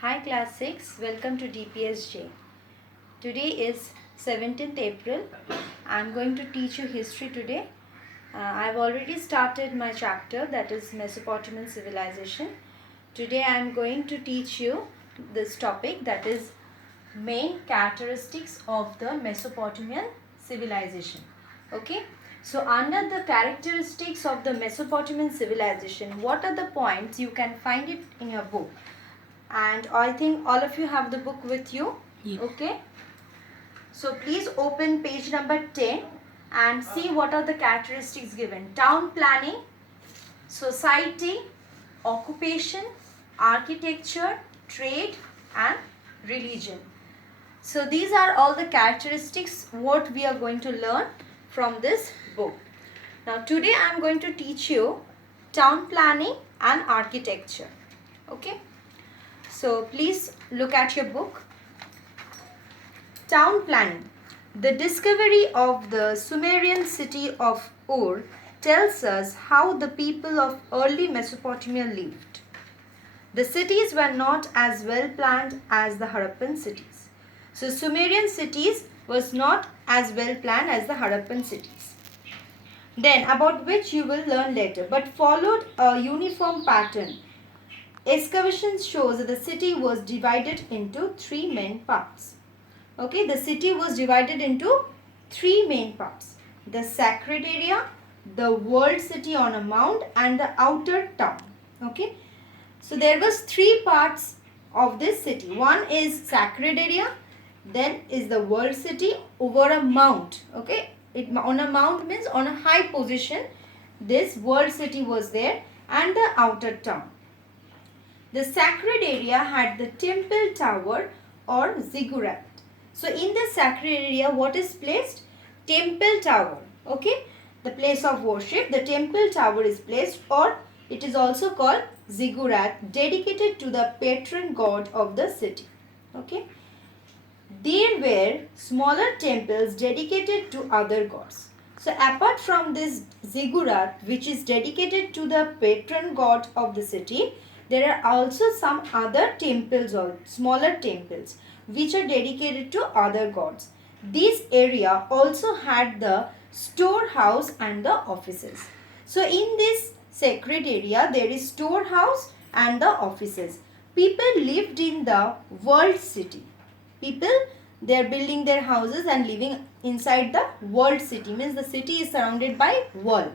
Hi class 6, welcome to DPSJ. Today is 17th April. I am going to teach you history today. I've already started my chapter, that is Mesopotamian civilization. Today I am going to teach you this topic, that is main characteristics of the Mesopotamian civilization. Okay, so under the characteristics of the Mesopotamian civilization, what are the points? You can find it in your book, and I think all of you have the book with you. Yeah. Okay, so please open page number 10 and see what are the characteristics given. Town planning, society, occupation, architecture, trade and religion. So these are all the characteristics what we are going to learn from this book. Now today I am going to teach you town planning and architecture. Okay, so please look at your book. Town planning. The discovery of the Sumerian city of Ur tells us how the people of early Mesopotamia lived. The cities were not as well planned as the Harappan cities. So Sumerian cities was not as well planned as the Harappan cities. Then about which you will learn later, but followed a uniform pattern. Excavation shows that the city was divided into three main parts. Okay, the city was divided into three main parts: the sacred area, the world city on a mount, and the outer town. Okay, so there was three parts of this city. One is sacred area, then is the world city over a mount. Okay, it on a mount means on a high position. This world city was there, and the outer town. The sacred area had the temple tower or ziggurat. So in the sacred area, what is placed? Temple tower. Okay, the place of worship, the temple tower is placed, or it is also called ziggurat, dedicated to the patron god of the city. Okay, there were smaller temples dedicated to other gods. So apart from this ziggurat, which is dedicated to the patron god of the city, there are also some other temples or smaller temples which are dedicated to other gods. This area also had the storehouse and the offices. So in this sacred area, there is storehouse and the offices. People lived in the world city. People, they are building their houses and living inside the world city, means the city is surrounded by wall.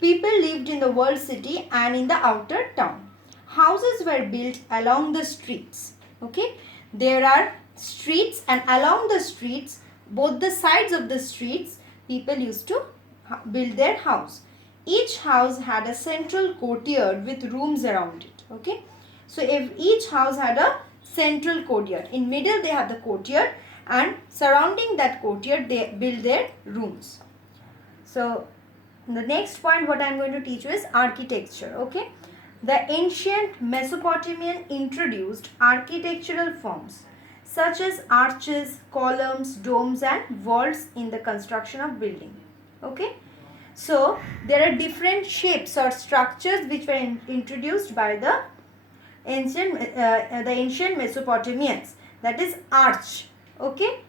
People lived in the world city and in the outer town. Houses were built along the streets. Okay, there are streets, and along the streets, both the sides of the streets, people used to build their house. Each house had a central courtyard with rooms around it. Okay, so if each house had a central courtyard, in middle they have the courtyard, and surrounding that courtyard they build their rooms. So the next point what I am going to teach you is architecture. Okay, the ancient Mesopotamian introduced architectural forms such as arches, columns, domes and vaults in the construction of building. Okay, so there are different shapes or structures which were introduced by the ancient Mesopotamians. That is arch. Okay,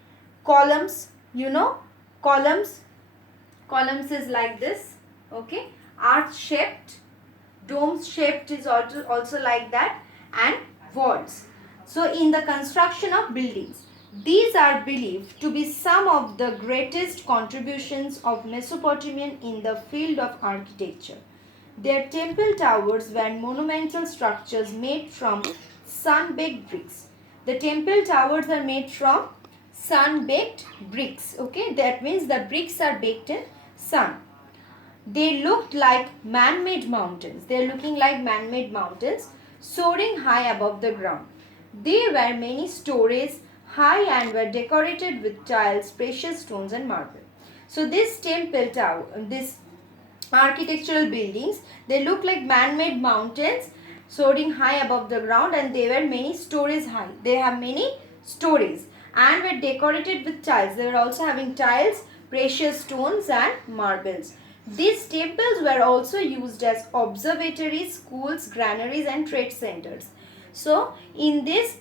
columns, you know, columns is like this. Okay, arch shaped, dome shaped is also like that, and vaults. So in the construction of buildings, these are believed to be some of the greatest contributions of Mesopotamian in the field of architecture. Their temple towers were monumental structures made from sun-baked bricks. The temple towers are made from sun-baked bricks. Okay, that means the bricks are baked in sun. They looked like man-made mountains. They are looking like man-made mountains soaring high above the ground. They were many stories high and were decorated with tiles, precious stones and marble. So this temple tower, this architectural buildings, they look like man-made mountains soaring high above the ground, and they were many stories high. They have many stories and were decorated with tiles. They were also having tiles, precious stones and marbles. These temples were also used as observatories, schools, granaries and trade centers. So in this,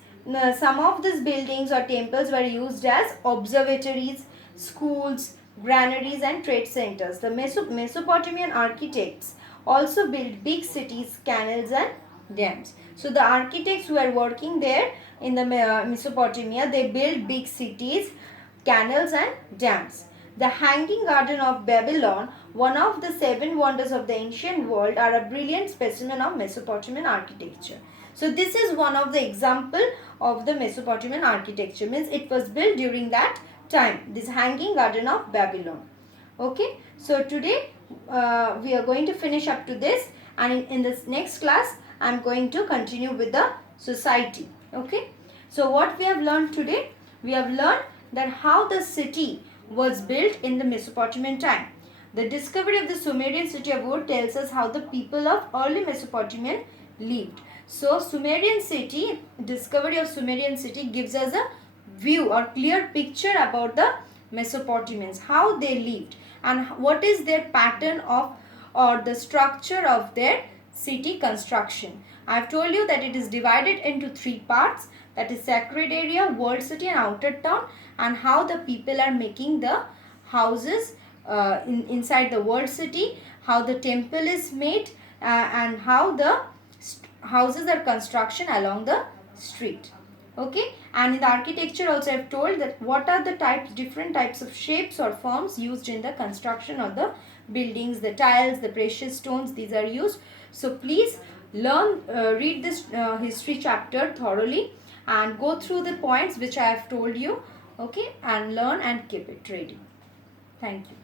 some of these buildings or temples were used as observatories, schools, granaries and trade centers. The Mesopotamian architects also built big cities, canals and dams. So the architects who were working there in the Mesopotamia, they built big cities, canals and dams. The Hanging Garden of Babylon, one of the 7 wonders of the ancient world, are a brilliant specimen of Mesopotamian architecture. So this is one of the example of the Mesopotamian architecture, means it was built during that time, this Hanging Garden of Babylon. Okay, so today we are going to finish up to this, and in this next class I am going to continue with the society. Okay, so what we have learned today, we have learned that how the city was built in the Mesopotamian time. The discovery of the Sumerian city of Ur tells us how the people of early Mesopotamian lived. So Sumerian city, discovery of Sumerian city gives us a view or clear picture about the Mesopotamians, how they lived and what is their pattern of or the structure of their city construction. I have told you that it is divided into 3 parts, that is sacred area, world city and outer town, and how the people are making the houses inside the world city, how the temple is made and how the houses are construction along the street. Okay, and in the architecture also I have told that what are the different types of shapes or forms used in the construction of the buildings, the tiles, the precious stones, these are used. So please learn, read this history chapter thoroughly and go through the points which I have told you. Okay, and learn and keep it ready. Thank you.